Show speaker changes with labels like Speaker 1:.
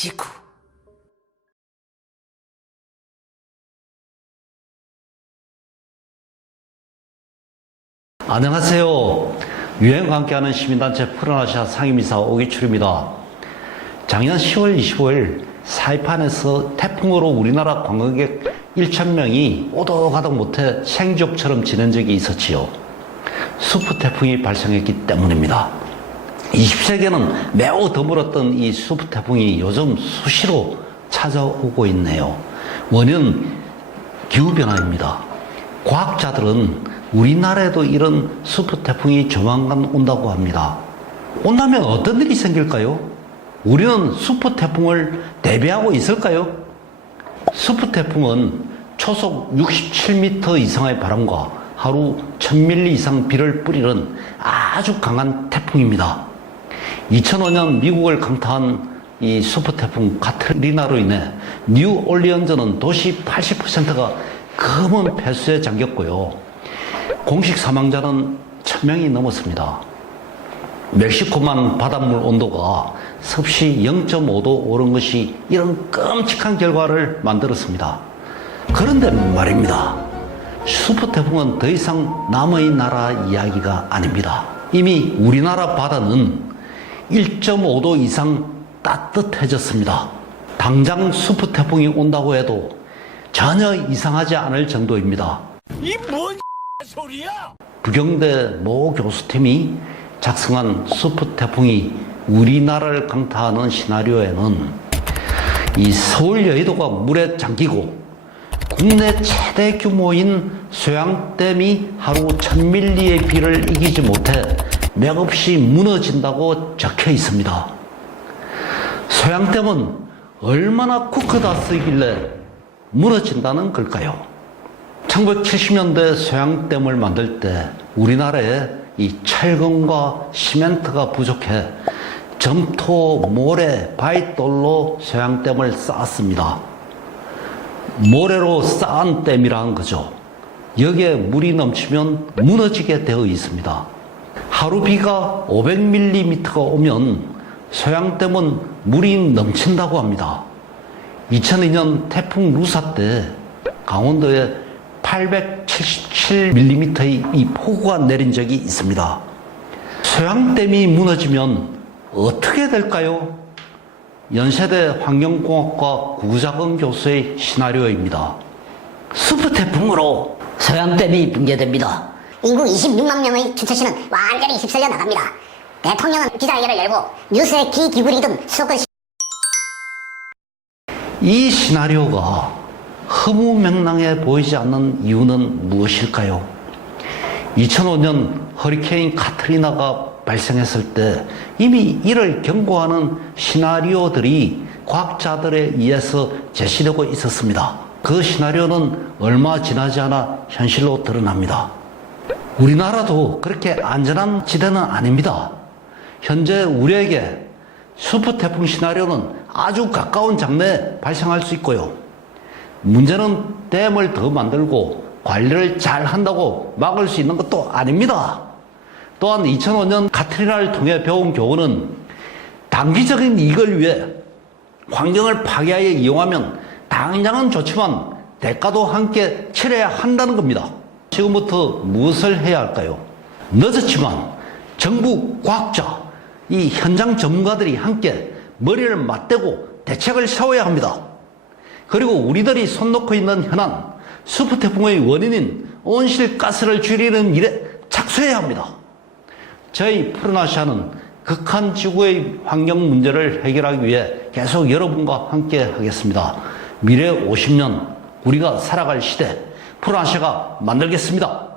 Speaker 1: 지구. 안녕하세요. 유행과 함께하는 시민단체 푸른아시아 상임이사 오기출입니다. 작년 10월 25일 사이판에서 태풍으로 우리나라 관광객 1,000명이 오도가도 못해 생족처럼 지낸 적이 있었지요. 수프 태풍이 발생했기 때문입니다. 20세기에는 매우 드물었던 이 수프 태풍이 요즘 수시로 찾아오고 있네요. 원인은 기후변화입니다. 과학자들은 우리나라에도 이런 수프 태풍이 조만간 온다고 합니다. 온다면 어떤 일이 생길까요? 우리는 수프 태풍을 대비하고 있을까요? 수프 태풍은 초속 67m 이상의 바람과 하루 1000mm 이상 비를 뿌리는 아주 강한 태풍입니다. 2005년 미국을 강타한 이 수프 태풍 카트리나로 인해 뉴 올리언즈는 도시 80%가 검은 폐수에 잠겼고요. 공식 사망자는 1000명이 넘었습니다. 멕시코만 바닷물 온도가 섭씨 0.5도 오른 것이 이런 끔찍한 결과를 만들었습니다. 그런데 말입니다. 수프 태풍은 더 이상 남의 나라 이야기가 아닙니다. 이미 우리나라 바다는 1.5도 이상 따뜻해졌습니다. 당장 수프 태풍이 온다고 해도 전혀 이상하지 않을 정도입니다.
Speaker 2: 이 뭔 소리야?
Speaker 1: 부경대 모 교수팀이 작성한 수프 태풍이 우리나라를 강타하는 시나리오에는 이 서울 여의도가 물에 잠기고 국내 최대 규모인 소양댐이 하루 1000밀리의 비를 이기지 못해 맥없이 무너진다고 적혀 있습니다. 소양댐은 얼마나 쿠크다 쓰길래 무너진다는 걸까요? 1970년대 소양댐을 만들 때 우리나라에 이 철근과 시멘트가 부족해 점토, 모래, 바위돌로 소양댐을 쌓았습니다. 모래로 쌓은 댐이라는 거죠. 여기에 물이 넘치면 무너지게 되어 있습니다. 하루 비가 500mm가 오면 소양댐은 물이 넘친다고 합니다. 2002년 태풍 루사 때 강원도에 877mm의 이 폭우가 내린 적이 있습니다. 소양댐이 무너지면 어떻게 될까요? 연세대 환경공학과 구자근 교수의 시나리오입니다.
Speaker 3: 수프 태풍으로 소양댐이 붕괴됩니다.
Speaker 4: 인구 26만 명의 주최시는 완전히 휩쓸려 나갑니다. 대통령은 기자회견을 열고 뉴스에 귀 기울이던 수도권 시-
Speaker 1: 이 시나리오가 허무맹랑해 보이지 않는 이유는 무엇일까요? 2005년 허리케인 카트리나가 발생했을 때 이미 이를 경고하는 시나리오들이 과학자들에 의해서 제시되고 있었습니다. 그 시나리오는 얼마 지나지 않아 현실로 드러납니다. 우리나라도 그렇게 안전한 지대는 아닙니다. 현재 우리에게 수프 태풍 시나리오는 아주 가까운 장래에 발생할 수 있고요. 문제는 댐을 더 만들고 관리를 잘 한다고 막을 수 있는 것도 아닙니다. 또한 2005년 카트리나를 통해 배운 교훈은 단기적인 이익을 위해 환경을 파괴하여 이용하면 당장은 좋지만 대가도 함께 치러야 한다는 겁니다. 지금부터 무엇을 해야 할까요? 늦었지만 정부 과학자, 이 현장 전문가들이 함께 머리를 맞대고 대책을 세워야 합니다. 그리고 우리들이 손 놓고 있는 현안, 수프 태풍의 원인인 온실가스를 줄이는 일에 착수해야 합니다. 저희 푸른아시아는 극한 지구의 환경 문제를 해결하기 위해 계속 여러분과 함께 하겠습니다. 미래 50년 우리가 살아갈 시대 푸른아시아가 만들겠습니다.